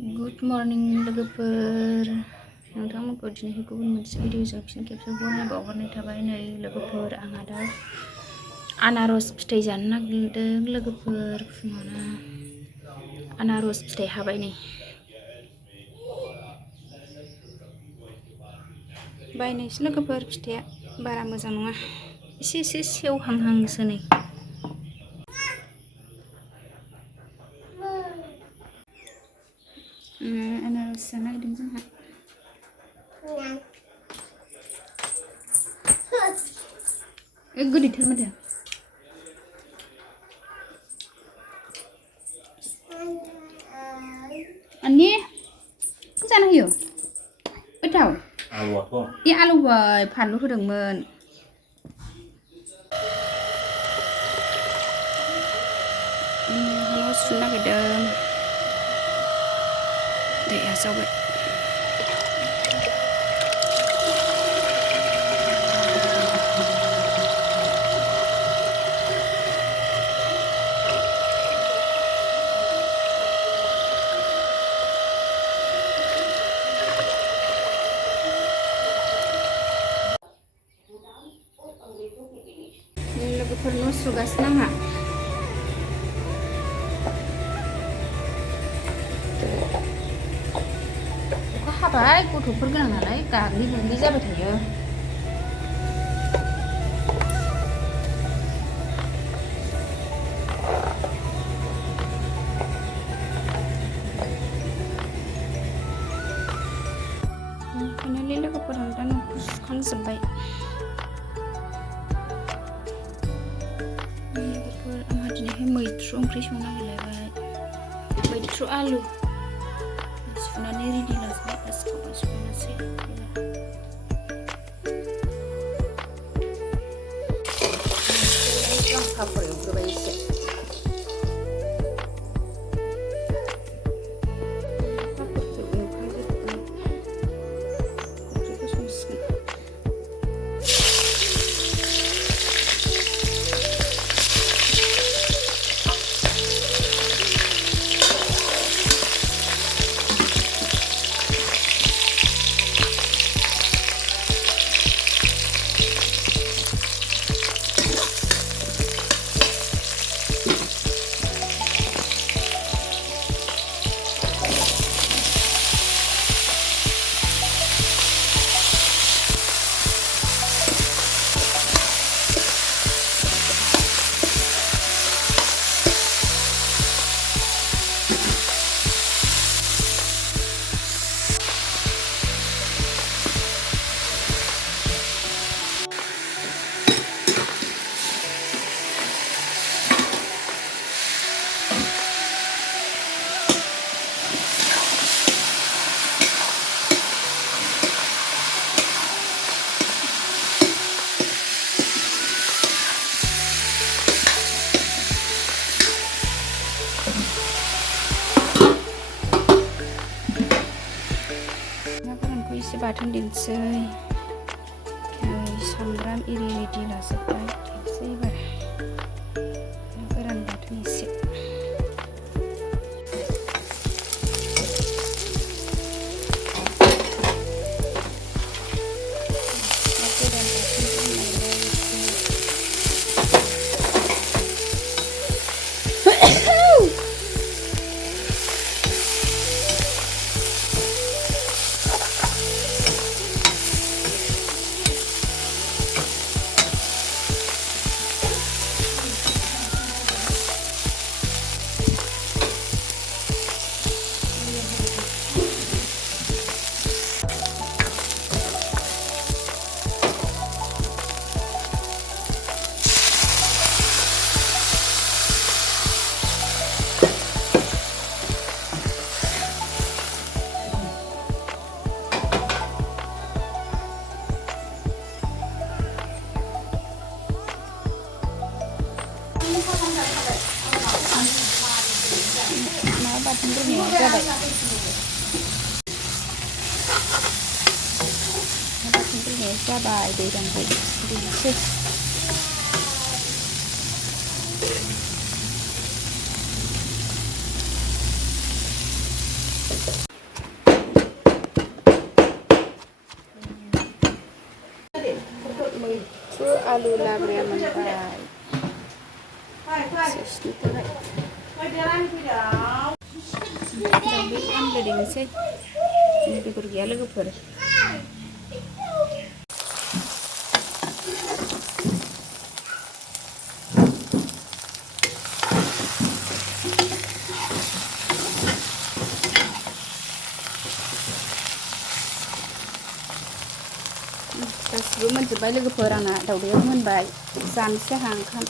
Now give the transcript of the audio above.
Good morning लोगोफोर नोंथांमोनखौ दिनैहाय गुबुन मोनसे भिडिअजों फिन खेबसे बरायबावहरनाय थाबाय नै लोगोफोर आंहा दा आनारस फिथाइ जानो नागिरदों लोगोफोर फुङावनो आनारस फिथाइ हाबाय नै बायनायसो लोगोफोर फिथाइया बारा मोजां नङा एसे सेवहांहांसो नै आनारस जानो नागिरदों जोंहा गोदैथार माथो अन्नि जानो होयो गोथाव ए आलौबाय फानलु होदोंमोन न' सुनो नागिरदों दैया जाबाय लोगोफोर न' सुगासिनो आंहा अखा हाबाय गथ'फोर गोनां नालाय गाग्लि जाबाय थायो फाइनालि लोगोफोर आं दा न'खौ सुखांजोब्बाय लोगोफोर आंहा दिनैहाय मैथ्रु ओंख्रि संनो नागिरलायबाय मैथ्रु आलु सुनानै रेडि लाजोबबाय गासिखौबो संनोसै आं पापर एवग्रोबाय एसे पापरखौ एवखांजोबबाय ओंख्रिखौ संसिगोन एसे बाथोन देनोसै सामब्राम एरि रेडि लाजोबबाय देनोसै एबार गोरान बाथोन एसे बाथोन दोननाया जाबाय बाथोन दोननाया जाबाय दै रानबाय देनोसै मैथ्रु आलु लाब्राया मोनबाय सेसनि थाखाय दाउदै आमलेट देनोसै बेदर गैया लोगोफोर गासिबो मोनजोब्बाय लोगोफोर आंना दाउदैया मोनबाय जानोसै आंहा ओंखाम